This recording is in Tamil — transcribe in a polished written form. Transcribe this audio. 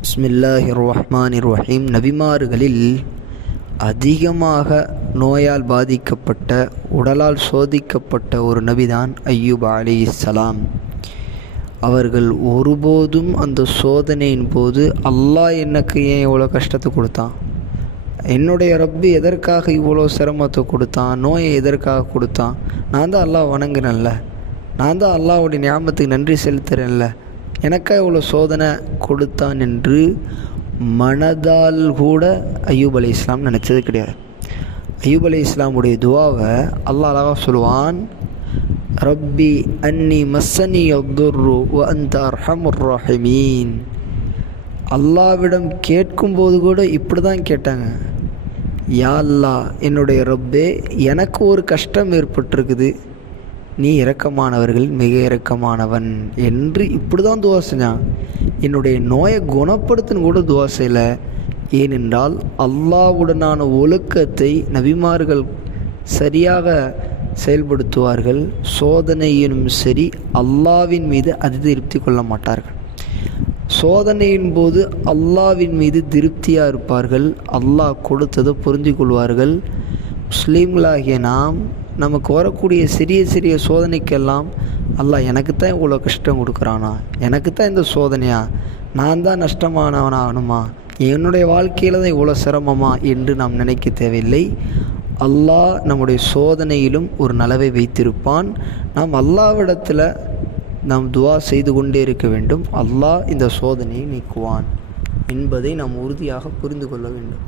பிஸ்மில்லாஹிர் ரஹ்மானிர் ரஹீம். நபிமார்களில் அதிகமாக நோயால் பாதிக்கப்பட்ட, உடலால் சோதிக்கப்பட்ட ஒரு நபிதான் அய்யூப் அலைஹிஸ்ஸலாம். அவர்கள் ஒருபோதும் அந்த சோதனையின் போது அல்லாஹ் எனக்கு ஏன் இவ்வளோ கஷ்டத்தை கொடுத்தான், என்னுடைய ரப்பு எதற்காக இவ்வளோ சிரமத்தை கொடுத்தான், நோயை எதற்காக கொடுத்தான், நான் தான் அல்லாஹ் வணங்குறேன்ல, நான் தான் அல்லாஹ்வுடைய நியாமத்துக்கு நன்றி செலுத்துகிறேன்ல, எனக்காக இவ்வளோ சோதனை கொடுத்தான் என்று மனதால் கூட அய்யூப் அலைஹிஸ்ஸலாம் நினச்சது கிடையாது. அய்யூப் அலைஹிஸ்ஸலாமுடைய துவாவை அல்லாஹ் அழகாக சொல்லுவான், ரப்பி அன்னி மஸ்ஸனி யதுர்ரு வ அன்த அர்ஹமுர் ராஹிமீன். அல்லாவிடம் கேட்கும்போது கூட இப்படி தான் கேட்டாங்க, யா அல்லாஹ் என்னுடைய ரப்பே, எனக்கு ஒரு கஷ்டம் ஏற்பட்டிருக்குது, நீ இரக்கமானவர்கள் மிக இரக்கமானவன் என்று இப்படி தான் துவா செஞ்சான். என்னுடைய நோயை குணப்படுத்துன்னு கூட துவா செய்யலை. ஏனென்றால் அல்லாஹ்வுடனான ஒழுக்கத்தை நபிமார்கள் சரியாக செயல்படுத்துவார்கள். சோதனையினும் சரி அல்லாஹ்வின் மீது அதிருப்தி கொள்ள மாட்டார்கள். சோதனையின் போது அல்லாஹ்வின் மீது திருப்தியாக இருப்பார்கள். அல்லாஹ் கொடுத்ததை புரிந்து கொள்வார்கள். முஸ்லீம்களாகிய நாம் நமக்கு வரக்கூடிய சிறிய சிறிய சோதனைக்கெல்லாம் அல்லாஹ் எனக்கு தான் இவ்வளோ கஷ்டம் கொடுக்குறானா, எனக்கு தான் இந்த சோதனையா, நான் தான் நஷ்டமானவனாகணுமா, என்னுடைய வாழ்க்கையில் தான் இவ்வளோ சிரமமா என்று நாம் நினைக்க தேவையில்லை. அல்லாஹ் நம்முடைய சோதனையிலும் ஒரு நலவை வைத்திருப்பான். நாம் அல்லாஹ்விடத்தில் நாம் துவா செய்து கொண்டே இருக்க வேண்டும். அல்லாஹ் இந்த சோதனையை நீக்குவான் என்பதை நாம் உறுதியாக புரிந்து கொள்ள வேண்டும்.